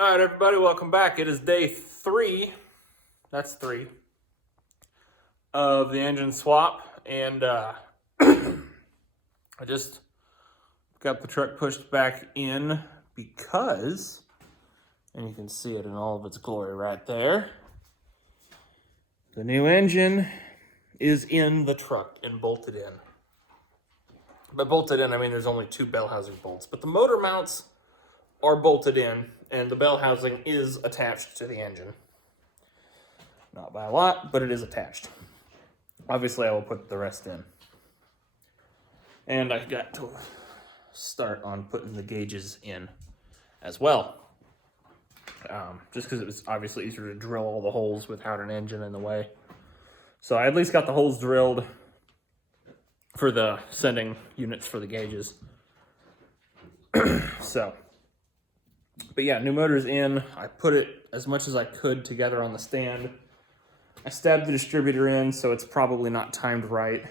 All right, everybody, welcome back. It is day 3, that's 3, of the engine swap, and I just got the truck pushed back in because, and you can see it in all of its glory right there, the new engine is in the truck and bolted in. By bolted in, I mean there's only 2 bell housing bolts, but the motor mounts are bolted in, and the bell housing is attached to the engine. Not by a lot, but it is attached. Obviously, I will put the rest in. And I got to start on putting the gauges in as well. Just because it was obviously easier to drill all the holes without an engine in the way. So I at least got the holes drilled for the sending units for the gauges. But yeah, new motor's in. I put it as much as I could together on the stand. I stabbed the distributor in, so it's probably not timed right.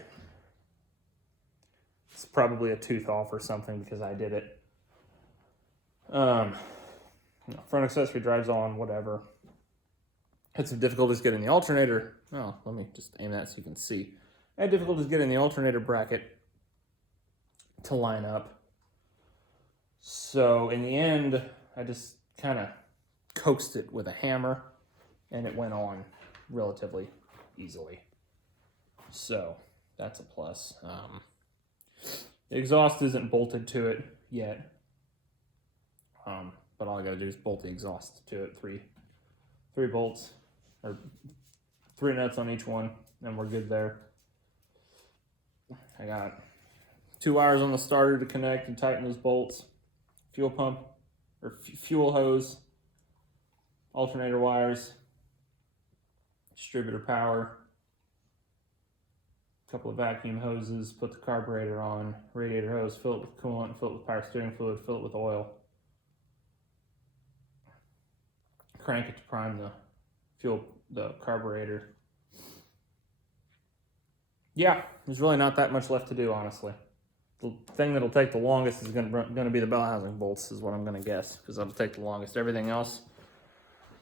It's probably a tooth off or something because I did it. Front accessory drives on, whatever. Had some difficulties getting the alternator. Oh, let me just aim that so you can see. I had difficulties getting the alternator bracket to line up. So in the end, I just kind of coaxed it with a hammer, and it went on relatively easily. So that's a plus. The exhaust isn't bolted to it yet, but all I gotta do is bolt the exhaust to it. Three bolts, or 3 nuts on each one, and we're good there. I got 2 wires on the starter to connect and tighten those bolts. Fuel pump, or fuel hose, alternator wires, distributor power, a couple of vacuum hoses, put the carburetor on, radiator hose, fill it with coolant, fill it with power steering fluid, fill it with oil. Crank it to prime the carburetor. Yeah, there's really not that much left to do, honestly. The thing that'll take the longest is going to be the bell housing bolts, is what I'm going to guess, because that'll take the longest. Everything else,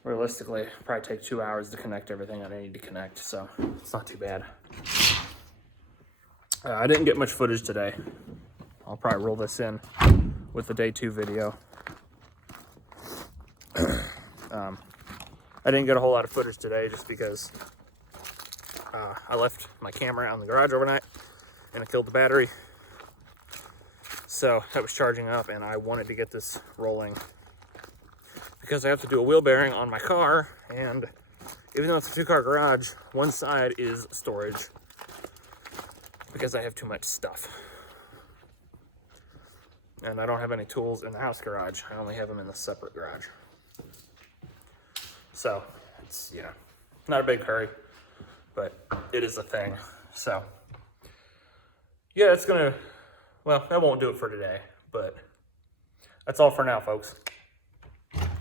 realistically, probably take 2 hours to connect everything I need to connect, so it's not too bad. I didn't get much footage today. I'll probably roll this in with the day 2 video. I didn't get a whole lot of footage today just because I left my camera out in the garage overnight and it killed the battery. So that was charging up, and I wanted to get this rolling because I have to do a wheel bearing on my car, and even though it's a 2-car garage, one side is storage because I have too much stuff. And I don't have any tools in the house garage. I only have them in the separate garage. So it's, not a big hurry, but it is a thing. So yeah, it's gonna, well, that won't do it for today, but that's all for now, folks.